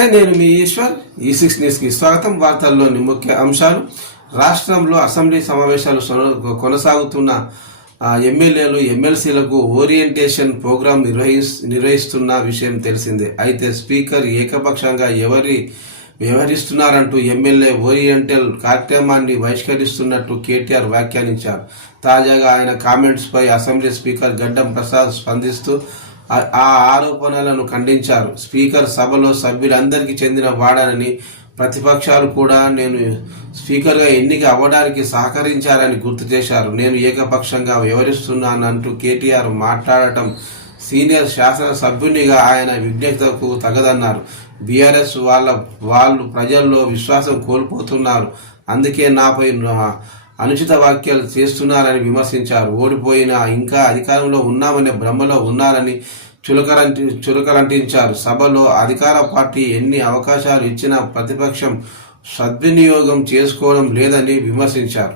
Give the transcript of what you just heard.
నమస్తే, నేను మీ ఈశ్వర్. E6 న్యూస్కి స్వాగతం. వార్తల్లోని ముఖ్య అంశాలు. రాష్ట్రంలో అసెంబ్లీ సమావేశాలు కొనసాగుతున్న ఎమ్మెల్యేలు ఎమ్మెల్సీలకు ఓరియంటేషన్ ప్రోగ్రాం నిర్వహిస్తున్న విషయం తెలిసిందే. అయితే స్పీకర్ ఏకపక్షంగా వ్యవహరిస్తున్నారంటూ ఎమ్మెల్యే ఓరియంటల్ కార్యక్రమాన్ని బహిష్కరిస్తున్నట్టు కేటీఆర్ వ్యాఖ్యానించారు. తాజాగా ఆయన కామెంట్స్పై అసెంబ్లీ స్పీకర్ గడ్డం ప్రసాద్ స్పందిస్తూ ఆ ఆరోపణలను ఖండించారు. స్పీకర్ సభలో సభ్యులందరికీ చెందిన వాడనని, ప్రతిపక్షాలు కూడా నేను స్పీకర్గా ఎన్నిక అవ్వడానికి సహకరించారని గుర్తు చేశారు. నేను ఏకపక్షంగా వ్యవహరిస్తున్నానంటూ కేటీఆర్ మాట్లాడటం సీనియర్ శాసనసభ్యునిగా ఆయన విజ్ఞతకు తగదన్నారు. బీఆర్ఎస్ వాళ్ళు ప్రజల్లో విశ్వాసం కోల్పోతున్నారు, అందుకే నాపై అనుచిత వ్యాఖ్యలు చేస్తున్నారని విమర్శించారు. ఓడిపోయినా ఇంకా అధికారంలో ఉన్నామనే భ్రమలో ఉన్నారని చురకలంటించారు. సభలో అధికార పార్టీ ఎన్ని అవకాశాలు ఇచ్చినా ప్రతిపక్షం సద్వినియోగం చేసుకోవడం లేదని విమర్శించారు.